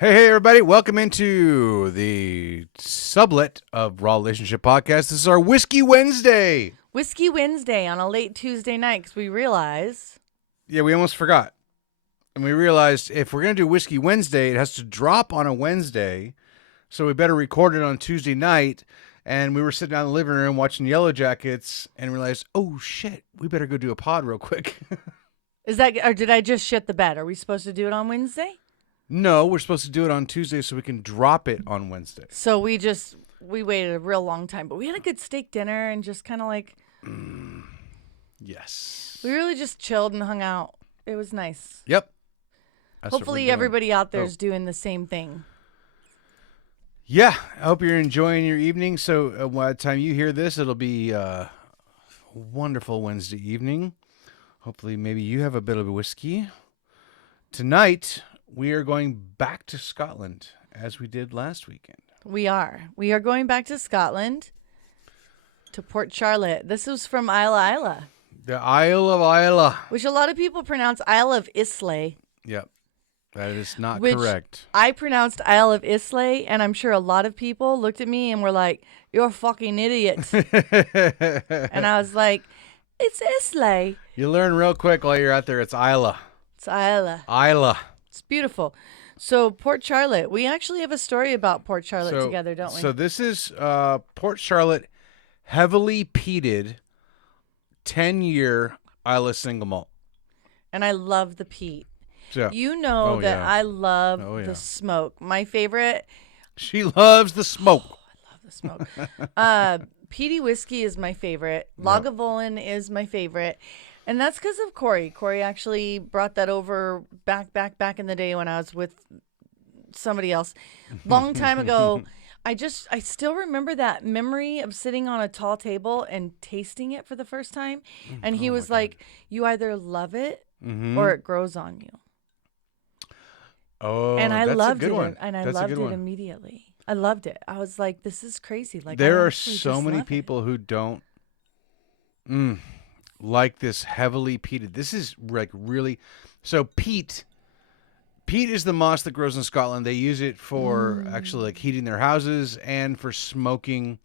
Hey, everybody. Welcome into the sublet of Raw Relationship Podcast. This is our Whiskey Wednesday. Whiskey Wednesday on a late Tuesday night because we realize. Yeah, we almost forgot. And we realized if we're going to do Whiskey Wednesday, it has to drop on a Wednesday. So we better record it on Tuesday night. And we were sitting down in the living room watching Yellow Jackets and realized, oh, shit, we better go do a pod real quick. Is that, or did I just shit the bed? Are we supposed to do it on Wednesday? No, we're supposed to do it on Tuesday so we can drop it on Wednesday. So we waited a real long time, but we had a good steak dinner and just kind of like. Yes. We really just chilled and hung out. It was nice. Yep. That's what we're Hopefully doing. everybody out there is doing the same thing. Yeah, I hope you're enjoying your evening. So by the time you hear this, it'll be a wonderful Wednesday evening. Hopefully maybe you have a bit of a whiskey. Tonight, we are going back to Scotland as we did last weekend. We are. We are going back to Scotland, to Port Charlotte. This was from Isle of Islay. The Isle of Islay. Which a lot of people pronounce Isle of Islay. Yep, that is not Which correct. I pronounced Isle of Islay, and I'm sure a lot of people looked at me and were like, "You're a fucking idiot." And I was like, "It's Islay. You learn real quick while you're out there. It's Islay. It's Islay. Islay. It's beautiful." So Port Charlotte, we actually have a story about Port Charlotte together, don't we? So this is Port Charlotte, heavily peated, 10-year Islay single malt. And I love the peat. So, You know that I love the smoke. My favorite. She loves the smoke. I love the smoke. Peaty whiskey is my favorite. Lagavulin is my favorite. And that's because of Corey. Corey actually brought that over back in the day when I was with somebody else. Long time ago. I still remember that memory of sitting on a tall table and tasting it for the first time. And he was like, you either love it or it grows on you. Oh, and I that's loved a good it. one. And I That's a loved good it one. immediately. I loved it. I was like, this is crazy. Like There I are actually so just many love it. people who don't like this heavily peated. This is like really so peat. Peat is the moss that grows in Scotland. They use it for actually like heating their houses and for smoking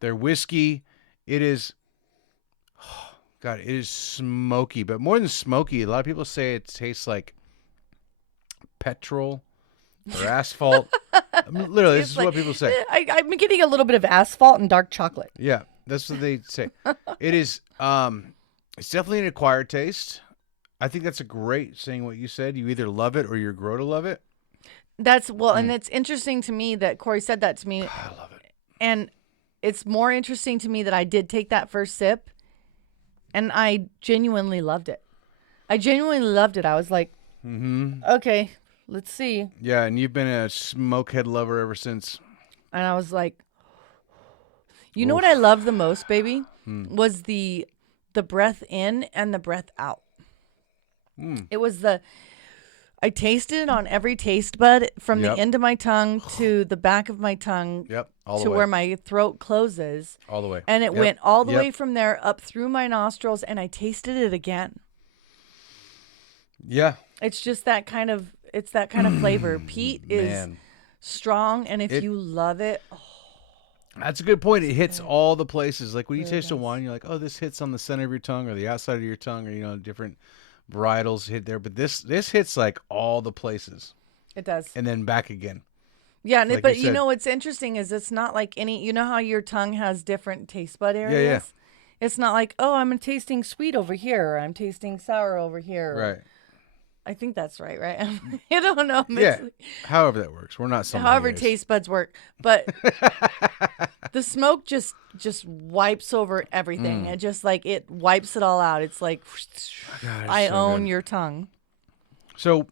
their whiskey. It is, God, it is smoky. But more than smoky, a lot of people say it tastes like petrol or asphalt. Literally, this is what people say. I'm getting a little bit of asphalt and dark chocolate. Yeah, that's what they say. It is, it's definitely an acquired taste. I think that's a great saying what you said. You either love it or you grow to love it. And it's interesting to me that Corey said that to me. I love it. And it's more interesting to me that I did take that first sip and I genuinely loved it. I was like, okay, let's see. Yeah, and you've been a smokehead lover ever since. And I was like, you know what I love the most, baby? Was the breath in and the breath out. It was I tasted it on every taste bud from the end of my tongue to the back of my tongue. Yep, all the to way. where my throat closes. All the way. And it went all the way from there up through my nostrils, and I tasted it again. Yeah. It's just that kind of flavor. Peat is strong, and if you love it, That's a good point. It hits all the places. Like when you taste a wine, you're like, oh, this hits on the center of your tongue or the outside of your tongue, or different varietals hit there. But this hits like all the places. it does. And then back again. Yeah, like but you said. what's interesting is it's not like any. You know how your tongue has different taste bud areas. Yeah. It's not like, oh, I'm tasting sweet over here, or I'm tasting sour over here. Right. I think that's right? I don't know. Yeah. However that works. We're not sommeliers. However taste buds work, but the smoke just wipes over everything. It just like it wipes it all out. It's like I own your tongue. So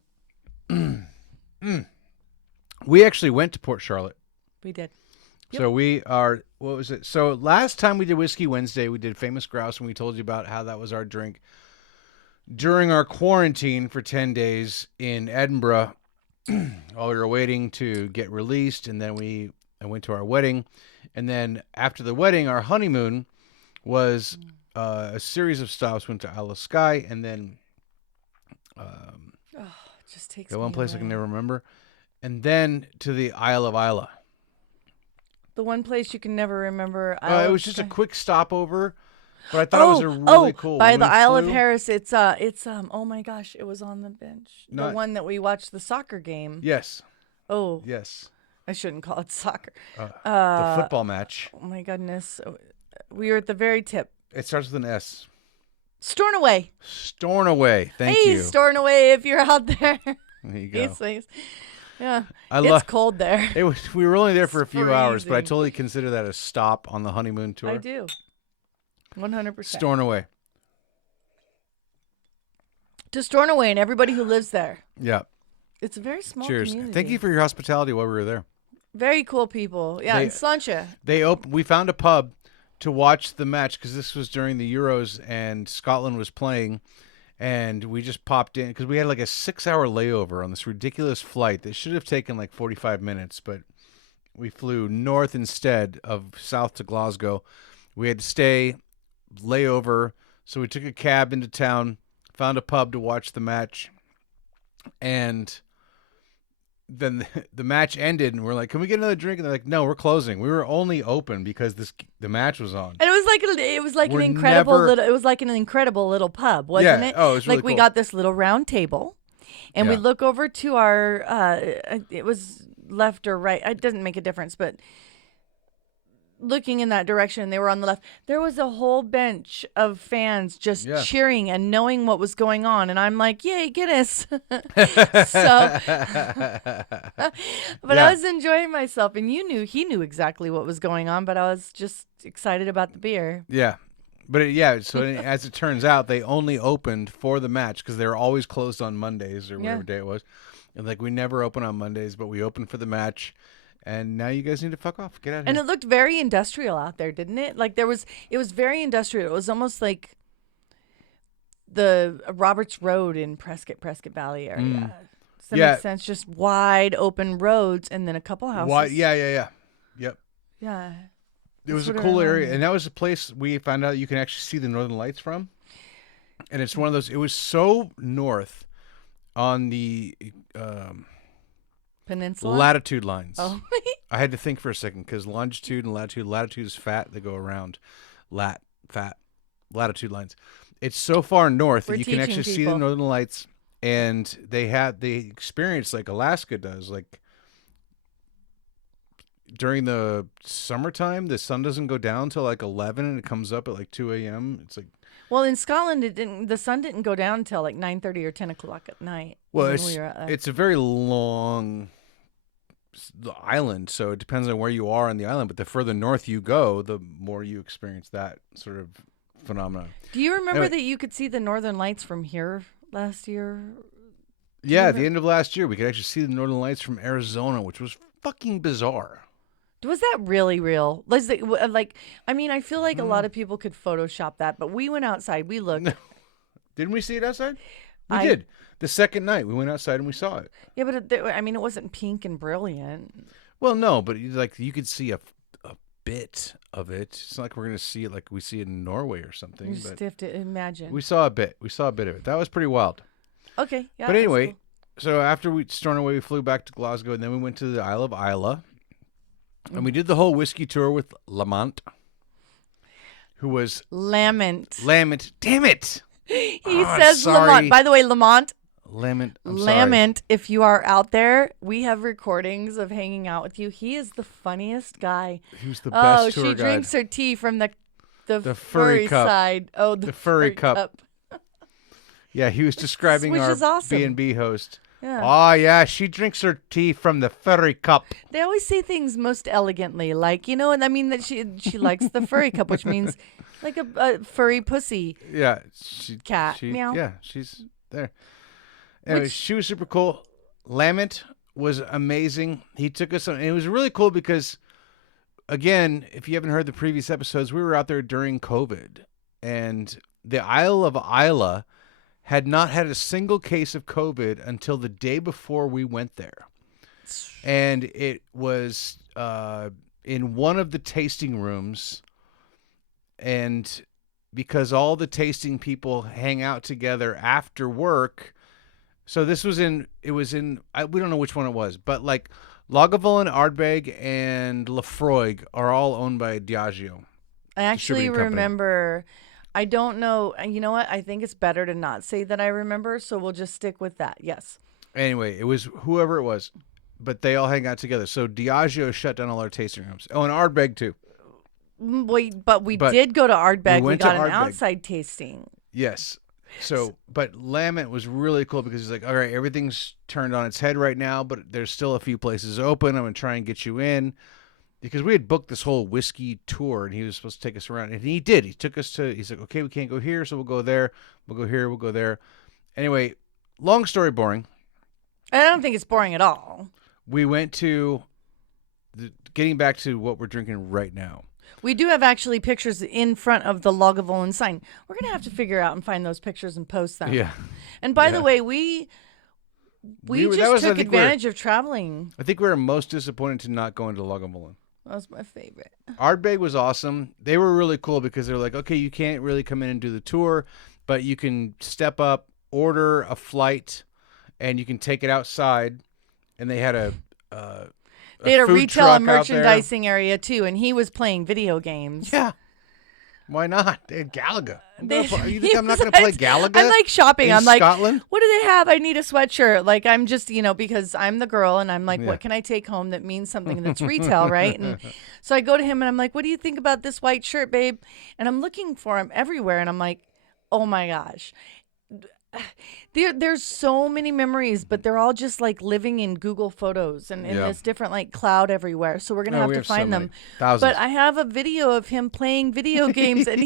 we actually went to Port Charlotte. We did. So we are, what was it? So last time we did Whiskey Wednesday, we did Famous Grouse, and we told you about how that was our drink during our quarantine for 10 days in Edinburgh while we were waiting to get released. And then I went to our wedding. And then after the wedding, our honeymoon was a series of stops. Went to Isle of Skye, and then It just takes the one me place I away. can never remember. and then to the Isle of Islay. The one place you can never remember. It was just a quick stopover, but I thought it was a really cool. By when the we Isle of flew- Harris. It's oh my gosh, it was on the bench. The Not- one that we watched the soccer game. Yes, Oh, yes. I shouldn't call it soccer. The football match. Oh my goodness, we were at the very tip. It starts with an S. Stornoway. Stornoway. Thank Hey, you. Stornoway, if you're out there. There you go. These things. Yeah, I it's love. cold there. It was. We were only there for a few hours, but I freezing. totally consider that a stop on the honeymoon tour. I do. 100%. Stornoway. To Stornoway and everybody who lives there. Yeah. It's a very small Cheers. community. Thank you for your hospitality while we were there. Very cool people. Yeah, They- and Slancha. We found a pub to watch the match because this was during the Euros and Scotland was playing, and we just popped in because we had like a 6-hour layover on this ridiculous flight that should have taken like 45 minutes, but we flew north instead of south to Glasgow. We had to stay layover, so we took a cab into town, found a pub to watch the match, and then the match ended, and we're like, "Can we get another drink?" And they're like, "No, we're closing. We were only open because the match was on." And it was like We're an incredible never- little it was like an incredible little pub, wasn't Yeah. it? Oh, it was really like we cool. got this little round table and we Yeah. look over to our it was left or right. It doesn't make a difference, but looking in that direction, they were on the left. There was a whole bench of fans just Yeah. cheering and knowing what was going on, and I'm like, "Yay, Guinness!" So, but Yeah. I was enjoying myself, and he knew exactly what was going on, but I was just excited about the beer. Yeah. But so as it turns out, they only opened for the match because they were always closed on Mondays or whatever Yeah. day it was. And like we never open on Mondays, but we opened for the match. And now you guys need to fuck off. Get out of And here. it looked very industrial out there, didn't it? Like it was very industrial. It was almost like the Roberts Road in Prescott Valley area. Does that Yeah. make sense? Just wide open roads and then a couple houses. What? Yeah. Yep. Yeah. It was a what it cool reminded area, me. and that was a place we found out you can actually see the Northern Lights from. And it's one of those. It was so north on the Peninsula. latitude lines. Oh. I had to think for a second because longitude and latitude. Latitude is fat; they go around. Fat. Latitude lines. It's so far north We're that you can teaching actually see the people. Northern Lights, and they experience like Alaska does, like. During the summertime, the sun doesn't go down till like 11 and it comes up at like 2 a.m. It's like, Well, in Scotland, the sun didn't go down until like 9:30 or 10 o'clock at night. well, when it's, we were out there. it's a very long island. So it depends on where you are on the island. But the further north you go, the more you experience that sort of phenomenon. Do you remember anyway. that you could see the Northern Lights from here last year? Yeah, at the end of last year, we could actually see the Northern Lights from Arizona, which was fucking bizarre. Was that really real? Like, I mean, I feel like a Mm-hmm. lot of people could Photoshop that, but we went outside. We looked. Didn't we see it outside? We I- did. The second night, we went outside and we saw it. Yeah, but I mean, it wasn't pink and brilliant. Well, no, but you could see a bit of it. It's not like we're going to see it like we see it in Norway or something. You just But have to imagine. we saw a bit. We saw a bit of it. That was pretty wild. Okay, yeah. But that's anyway, cool. so after we stormed away, we flew back to Glasgow, and then we went to the Isle of Islay. And we did the whole whiskey tour with Lamont, who was Lament. Lament. Damn it! He Ah, says sorry. Lamont. By the way, Lamont. Lament. I'm sorry. Lament, if you are out there, we have recordings of hanging out with you. He is the funniest guy. He was the Oh, best tour she guide. drinks her tea from the furry furry cup. side. Oh, the furry cup. Yeah, he was describing Which our is awesome. B&B host. Yeah. Oh, yeah, she drinks her tea from the furry cup. They always say things most elegantly, like, you know, and I mean that she likes the furry cup, which means like a furry pussy. Yeah. Cat. Meow. Yeah, she's there. Anyway, Which- she was super cool. Lament was amazing. He took us on, and it was really cool because, again, if you haven't heard the previous episodes, we were out there during COVID, and the Isle of Islay had not had a single case of COVID until the day before we went there. And it was in one of the tasting rooms, and because all the tasting people hang out together after work, So this was in. It was in. We don't know which one it was, but like Lagavulin, Ardbeg, and Lefroy are all owned by Diageo I actually Distributing Company. remember. I don't know. You know what? I think it's better to not say that I remember, so we'll just stick with that. Yes. Anyway, it was whoever it was, but they all hang out together. So Diageo shut down all our tasting rooms. Oh, and Ardbeg too. But we did go to Ardbeg. We went to got an Ardbeg. outside tasting. Yes. So, but Lament was really cool because he's like, all right, everything's turned on its head right now, but there's still a few places open. I'm going to try and get you in. Because we had booked this whole whiskey tour and he was supposed to take us around. And he did. He took us to, he's like, okay, we can't go here, so we'll go there. We'll go here, we'll go there. Anyway, long story boring. I don't think it's boring at all. We went to, getting back to what we're drinking right now. We do have actually pictures in front of the Lagavulin sign. We're going to have to figure out and find those pictures and post them. Yeah. And by the way, we just took advantage of traveling. I think we were most disappointed to not go into Lagavulin. That was my favorite. Ardbeg was awesome. They were really cool because they're like, okay, you can't really come in and do the tour, but you can step up, order a flight, and you can take it outside. And they had they had a food retail truck and out there. merchandising area too, and he was playing video games. Yeah. Why not? They had Galaga. You He think I'm not was- going to play Galaga? I'm like shopping. in I'm like, Scotland? what do they have? I need a sweatshirt. Like I'm just, because I'm the girl and I'm like, Yeah. what can I take home that means something that's retail, right? And so I go to him and I'm like, what do you think about this white shirt, babe? And I'm looking for him everywhere and I'm like, oh my gosh. There's so many memories, but they're all just like living in Google Photos and in Yeah. this different like cloud everywhere. So we're gonna have we to have so find many. them. Thousands. But I have a video of him playing video games, and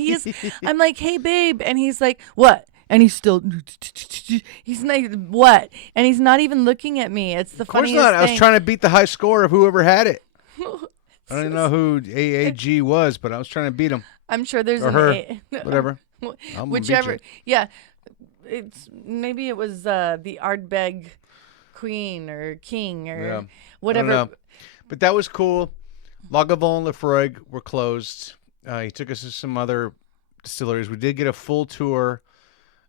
I'm like, hey babe, and he's like, what? And he's still, he's like, what? And he's not even looking at me. It's the Of course funniest not. I was thing. trying to beat the high score of whoever had it. I don't know who AAG was, but I was trying to beat him. I'm sure there's Or an her. A. Whatever. I'm gonna beat Whichever. you. Yeah. Maybe it was the Ardbeg queen or king or Yeah. whatever. I don't know. But that was cool. Lagavulin and Lefroy were closed. He took us to some other distilleries. We did get a full tour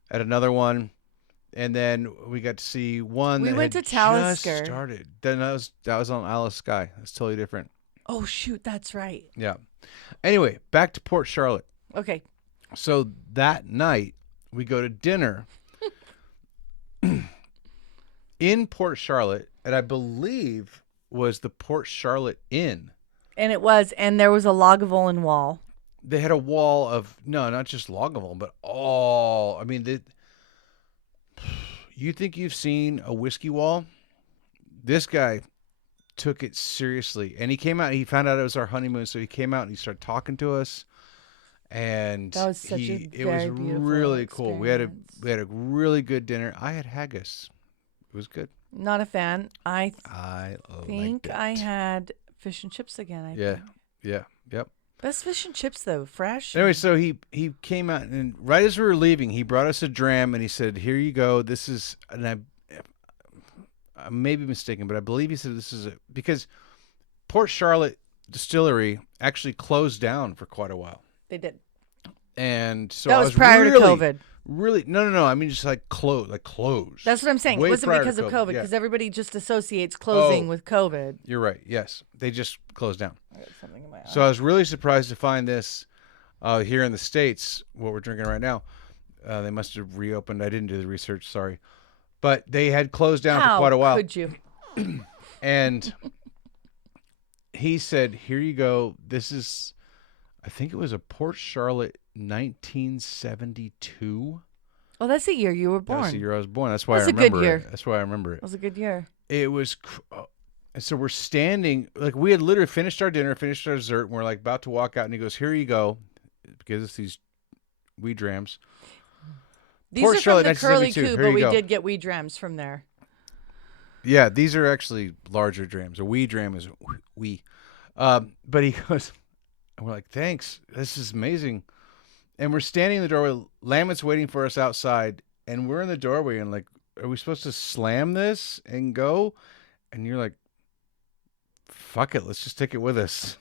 at another one, and then we got to see one. We that went had to Talisker. Just started. Then that was on Isle of Skye. That's totally different. Oh shoot, that's right. Yeah. Anyway, back to Port Charlotte. Okay. So that night we go to dinner in Port Charlotte, and I believe was the Port Charlotte Inn. And it was, and there was a Lagavulin wall. They had a wall of not just Lagavulin, but all. I mean, you think you've seen a whiskey wall? This guy took it seriously, and he came out. He found out it was our honeymoon, so he came out and he started talking to us. And That was such a it was very beautiful really cool. We had experience. a really good dinner. I had haggis. It was good. Not a fan. I I think liked it. I had fish and chips again. I think. Yep. Best fish and chips though, fresh. Anyway, so he came out, and right as we were leaving, he brought us a dram, and he said, "Here you go. This is," and I may be mistaken, but I believe he said this is because Port Charlotte Distillery actually closed down for quite a while, They did. and so That I was was prior to really, COVID. Really, no. I mean, just like closed. That's what I'm saying. Way It wasn't prior because to of COVID, yeah. because everybody just associates closing Oh. with COVID. You're right. Yes, they just closed down. I got something in my eye. So I was really surprised to find this here in the States, what we're drinking right now. They must have reopened. I didn't do the research, sorry. But they had closed down for quite a while. Could you? And he said, here you go. This is, I think it was a Port Charlotte 1972. Oh, that's the year you were That was born. the year I was born. That's why That's I a good remember year. it. That's why I remember it. That was a good year. It was, and so we're standing, like we had literally finished our dinner, finished our dessert, and we're like about to walk out, and he goes, here you go. Gives us these wee drams. These Port are Charlotte, from the Curly 1972. Coo, Here but you we go. did get wee drams from there. Yeah, these are actually larger drams. A wee dram is wee. But he goes, and we're like, thanks. This is amazing. And we're standing in the doorway. Lamet's waiting for us outside, and we're in the doorway, and like, are we supposed to slam this and go? And you're like, fuck it, let's just take it with us.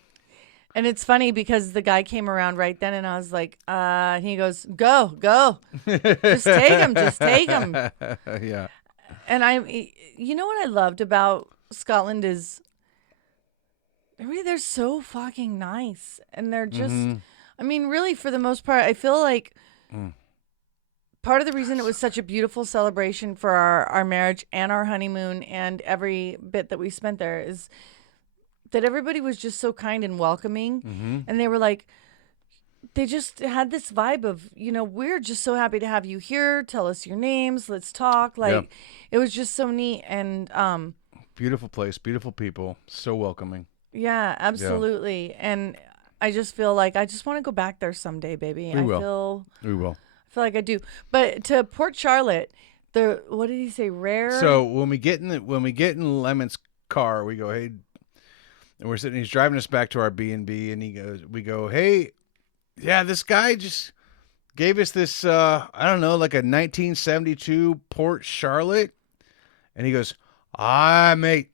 And it's funny because the guy came around right then, and I was like, and he goes, go. Just take him. Yeah. And you know what I loved about Scotland is, I mean, they're so fucking nice, and they're just, Mm-hmm. I mean, really, for the most part, I feel like Mm. part of the reason it was such a beautiful celebration for our marriage and our honeymoon and every bit that we spent there is that everybody was just so kind and welcoming. Mm-hmm. And they were like, they just had this vibe of, we're just so happy to have you here. Tell us your names. Let's talk. Yeah. Like, it was just so neat. And Beautiful place, beautiful people, so welcoming. yeah, absolutely. And I just feel like I just want to go back there someday, baby. We I will. feel We will. like I do. But to Port Charlotte, what did he say? Rare. So when we get in Lemon's car, we go, hey, and we're sitting. He's driving us back to our B&B, and we go, hey, yeah, this guy just gave us this, I don't know, like a 1972 Port Charlotte, and he goes, mate,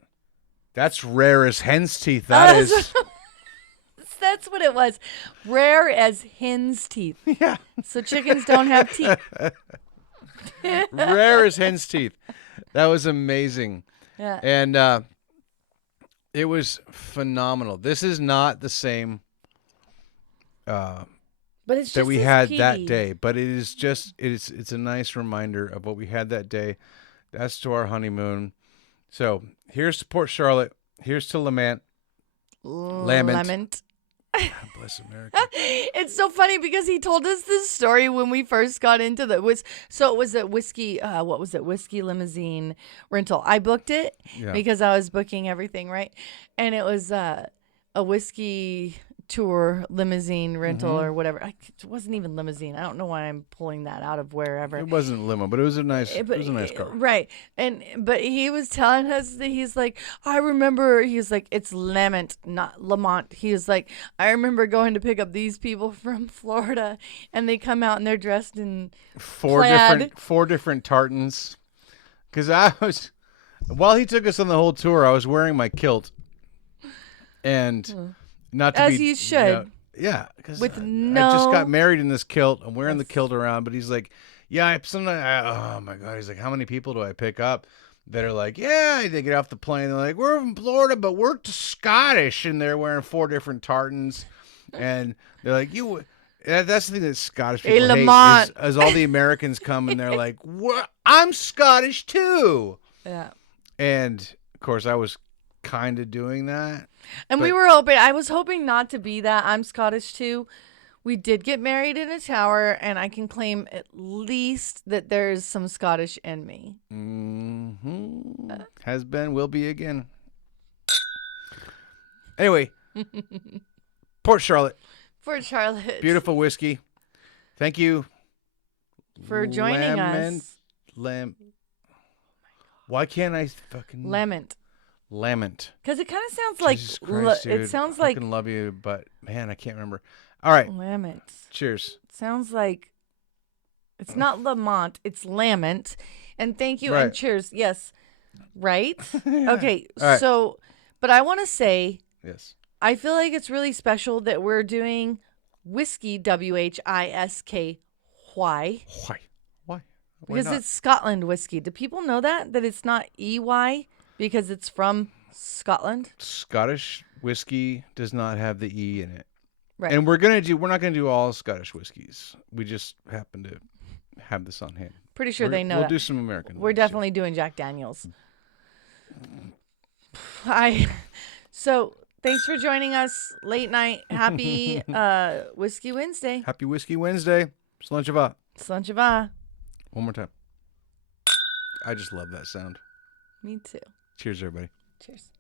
that's rare as hen's teeth. That is. That's what it was. Rare as hen's teeth. Yeah. So chickens don't have teeth. Rare as hen's teeth. That was amazing. Yeah. And it was phenomenal. This is not the same But it's just that we as had peaty. that day, but it is just it's a nice reminder of what we had that day. That's to our honeymoon. So here's to Port Charlotte. Here's to Lament. Lament. God bless America. It's so funny because he told us this story when we first got into it was a whiskey, what was it? Whiskey limousine rental. I booked it because I was booking everything, right? And it was a whiskey tour limousine rental or whatever. It wasn't even limousine. I don't know why I'm pulling that out of wherever. It wasn't limo, but it was a nice car. Right. But he was telling us that he's like, I remember, he's like, it's Lamont, not Lamont. He was like, I remember going to pick up these people from Florida, and they come out and they're dressed in four different tartans. Because while he took us on the whole tour, I was wearing my kilt. And not to as be, you should. Yeah, because With I no. just got married in this kilt. I'm wearing the kilt around, but he's like, yeah, oh my God. He's like, how many people do I pick up that are like, yeah, they get off the plane. They're like, we're from Florida, but we're Scottish. And they're wearing 4 different tartans. And they're like, that's the thing that Scottish people hate is all the Americans come and they're like, I'm Scottish too. Yeah. And of course I was kind of doing that. And I was hoping not to be that. I'm Scottish too. We did get married in a tower, and I can claim at least that there's some Scottish in me. Mm-hmm. Has been, will be again. Anyway, Port Charlotte. Port Charlotte. Beautiful whiskey. Thank you for joining us. Why can't I fucking Lament? Because it kind of sounds like it sounds like. I fucking love you, but man, I can't remember. All right. Lament. Cheers. Sounds like it's not Lamont, it's Lament. And thank you Right. and cheers. Yes. Right? Yeah. Okay. All right. So, but I want to say, Yes. I feel like it's really special that we're doing whiskey, WHISKY. Why? Because not? it's Scotland whiskey. Do people know that it's not EY because it's from Scotland? Scottish whiskey does not have the E in it. Right. And we're not gonna do all Scottish whiskeys. We just happen to have this on hand. Pretty sure they know We'll that. do some American. We're ones, definitely doing Jack Daniels. So thanks for joining us late night. Happy Whiskey Wednesday. Happy Whiskey Wednesday. Slunchava. Slunchava. One more time. I just love that sound. Me too. Cheers, everybody. Cheers.